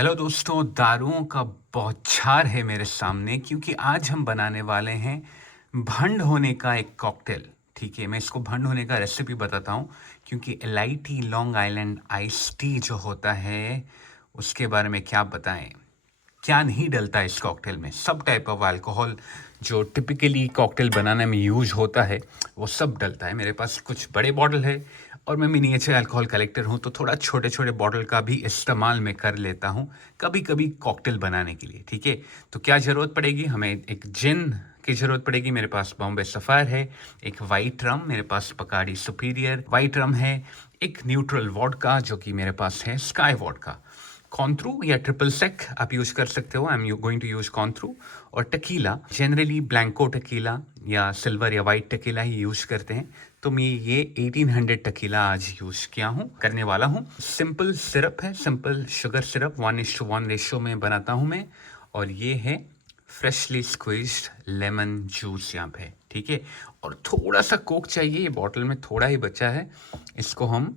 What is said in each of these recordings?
Hello दोस्तों, दारुओं का बौछार है मेरे सामने क्योंकि आज हम बनाने वाले हैं भंड होने का एक कॉकटेल। ठीक है, मैं इसको भंड होने का रेसिपी बताता हूँ क्योंकि LIT long Island ice T जो होता है उसके बारे में क्या बताएं। क्या नहीं डलता है इस कॉकटेल में? सब टाइप ऑफ अल्कोहल जो टिपिकली कॉकटेल बनाने में यूज होता है वो सब डलता है। मेरे पास कुछ बड़े बॉटल है और मैं मिनिएचर अल्कोहल कलेक्टर हूँ, तो थोड़ा छोटे छोटे बॉटल का भी इस्तेमाल मैं कर लेता हूँ कभी कभी कॉकटेल बनाने के लिए। ठीक है, तो क्या ज़रूरत पड़ेगी हमें? एक जिन की ज़रूरत पड़ेगी, मेरे पास बॉम्बे सफ़ायर है। एक वाइट रम, मेरे पास बकाडी सुपीरियर वाइट रम है। एक न्यूट्रल वोडका जो कि मेरे पास है स्काई वोडका। कॉन्थ्रू या ट्रिपल सेक आप यूज कर सकते हो। I am going to use Cointreau. और टकीला, जनरली ब्लैंको टकीला या सिल्वर या वाइट टकीला ही यूज करते हैं, तो मैं ये 1800 टकीला आज यूज किया हूँ, करने वाला हूँ। सिंपल सिरप है, सिंपल शुगर सिरप 1:1 रेशियो में बनाता हूँ मैं। और ये है फ्रेशली स्क्वीज्ड लेमन जूस यहाँ पे। ठीक है, और थोड़ा सा कोक चाहिए, ये बॉटल में थोड़ा ही बचा है, इसको हम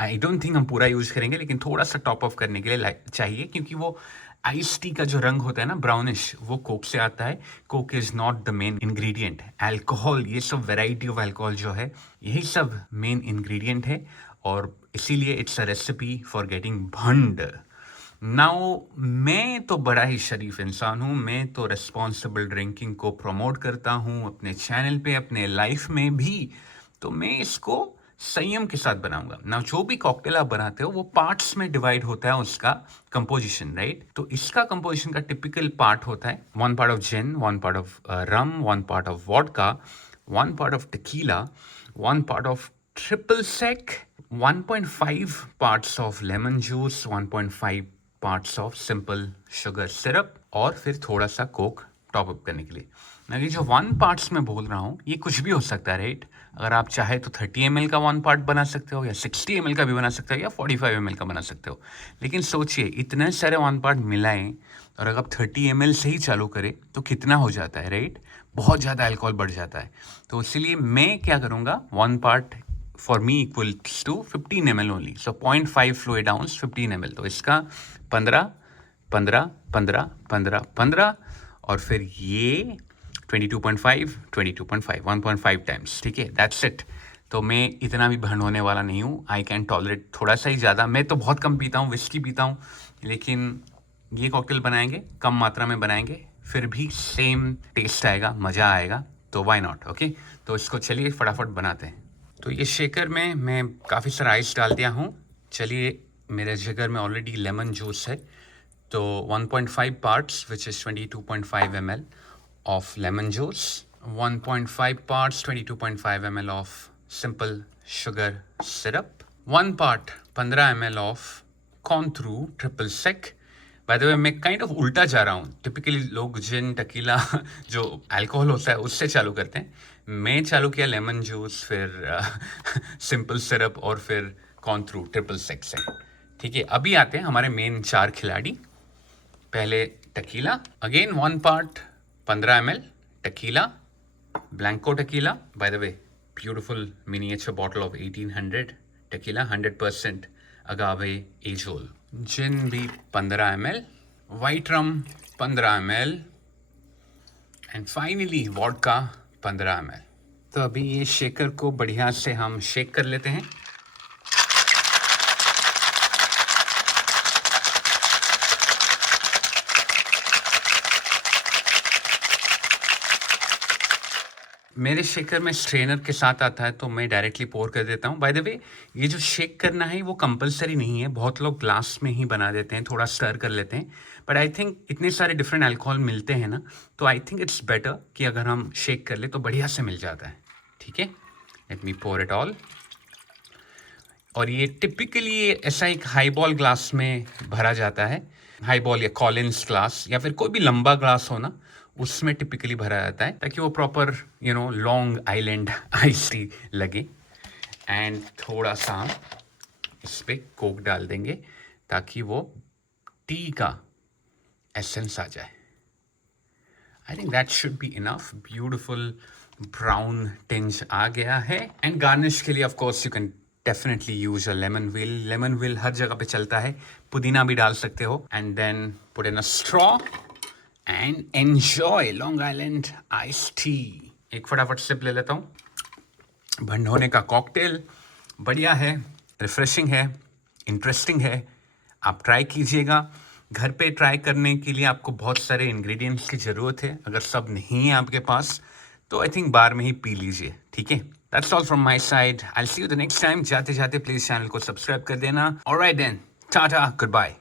आई डोंट थिंक हम पूरा यूज करेंगे, लेकिन थोड़ा सा टॉप ऑफ करने के लिए चाहिए क्योंकि वो आइस टी का जो रंग होता है ना ब्राउनिश, वो कोक से आता है। Coke is not the main ingredient. Alcohol, ये सब वैरायटी ऑफ अल्कोहल जो है यही सब मेन इंग्रेडिएंट है, और इसीलिए it's a recipe for getting भंड। नाउ मैं तो बड़ा ही शरीफ इंसान हूँ, मैं तो रिस्पॉन्सिबल ड्रिंकिंग को प्रमोट करता हूँ अपने चैनल पे, अपने लाइफ में भी। तो मैं इसको संयम के साथ बनाऊंगा ना। जो भी कॉकटेल आप बनाते हो वो पार्ट्स में डिवाइड होता है उसका कंपोजिशन, राइट? तो इसका कंपोजिशन का टिपिकल पार्ट होता है 1 part of gin, 1 part of rum, 1 part of vodka, 1 part of tequila, 1 part of triple sec, 1.5 parts of lemon juice, 1.5 parts of simple sugar syrup, और फिर थोड़ा सा कोक टॉप अप करने के लिए। मैं ये जो 1 पार्ट्स में बोल रहा हूँ ये कुछ भी हो सकता है, राइट? अगर आप चाहे तो 30 ml का 1 पार्ट बना सकते हो, या 60 ml का भी बना सकते हो, या 45 ml का बना सकते हो। लेकिन सोचिए, इतने सारे 1 पार्ट मिलाएं और अगर आप 30 ml से ही चालू करें तो कितना हो जाता है, राइट? बहुत ज़्यादा अल्कोहल बढ़ जाता है। तो इसीलिए मैं क्या करूँगा, 1 part for me equals to 15 ml only, so 0.5 fluid ounce 15 ml। तो इसका 15 15 15 15 15, और फिर ये 22.5 22.5 1.5 टाइम्स। ठीक है, दैट्स इट। तो मैं इतना भी भंड होने वाला नहीं हूँ। आई कैन टॉलरेट थोड़ा सा ही ज़्यादा। मैं तो बहुत कम पीता हूँ, विस्की पीता हूँ, लेकिन ये कॉकटेल बनाएंगे कम मात्रा में बनाएंगे, फिर भी सेम टेस्ट आएगा, मज़ा आएगा, तो वाई नॉट। ओके, तो इसको चलिए फटाफट बनाते हैं। तो ये शेकर में मैं काफ़ी सारा आइस डाल दिया हूँ। चलिए, मेरे शेकर में ऑलरेडी लेमन जूस है, तो 1.5 parts, which is 22.5 ml of lemon juice, 1.5 parts, 22.5 ml of simple sugar syrup, 1 part 15 ml of Cointreau triple sec। Bye the वे, मैं काइंड ऑफ उल्टा जा रहा हूँ। टिपिकली लोग जिन टकीला जो अल्कोहल होता है उससे चालू करते हैं, मैं चालू किया लेमन जूस, फिर सिंपल सिरप, और फिर कॉन्थ्रू ट्रिपल सेक से। ठीक है, अभी आते हैं हमारे मेन 4 खिलाड़ी। पहले tequila, again 1 part 15 ml tequila, blanco tequila, by the way beautiful miniature bottle of 1800 tequila, 100% agave एजोल। जिन भी 15 ml, white rum 15 ml, and finally vodka 15 ml। तो अभी ये शेकर को बढ़िया से हम शेक कर लेते हैं। मेरे शेकर में स्ट्रेनर के साथ आता है, तो मैं डायरेक्टली पोर कर देता हूँ। बाय द वे, ये जो शेक करना है वो कंपलसरी नहीं है, बहुत लोग ग्लास में ही बना देते हैं, थोड़ा स्टर कर लेते हैं। बट आई थिंक इतने सारे डिफरेंट अल्कोहल मिलते हैं ना, तो आई थिंक इट्स बेटर कि अगर हम शेक कर ले तो बढ़िया से मिल जाता है। ठीक है, let me pour it all. और ये टिपिकली ऐसा एक हाई बॉल ग्लास में भरा जाता है, हाई बॉल या कॉलिन्स ग्लास, या फिर कोई भी लंबा ग्लास हो ना, उसमें टिपिकली भरा जाता है, ताकि वो proper long Island ice T लगे। एंड थोड़ा सा हम इस पर कोक डाल देंगे ताकि वो टी का एसेंस आ जाए। I think that should be enough. Beautiful brown tinge आ गया है। एंड गार्निश के लिए of course you can definitely use a lemon wheel. Lemon wheel हर जगह पे चलता है, पुदीना भी डाल सकते हो। And then put in a straw and enjoy Long Island ice tea. एक फटाफट सिप ले लेता हूँ। भंड होने का कॉकटेल बढ़िया है, रिफ्रेशिंग है, इंटरेस्टिंग है। आप ट्राई कीजिएगा। घर पे ट्राई करने के लिए आपको बहुत सारे इंग्रेडिएंट्स की ज़रूरत है। अगर सब नहीं है आपके पास तो आई थिंक बार में ही पी लीजिए, ठीक है। That's all from my side. I will see you the next time. जाते जाते प्लीज चैनल को सब्सक्राइब कर देना। Alright then, tata, good bye.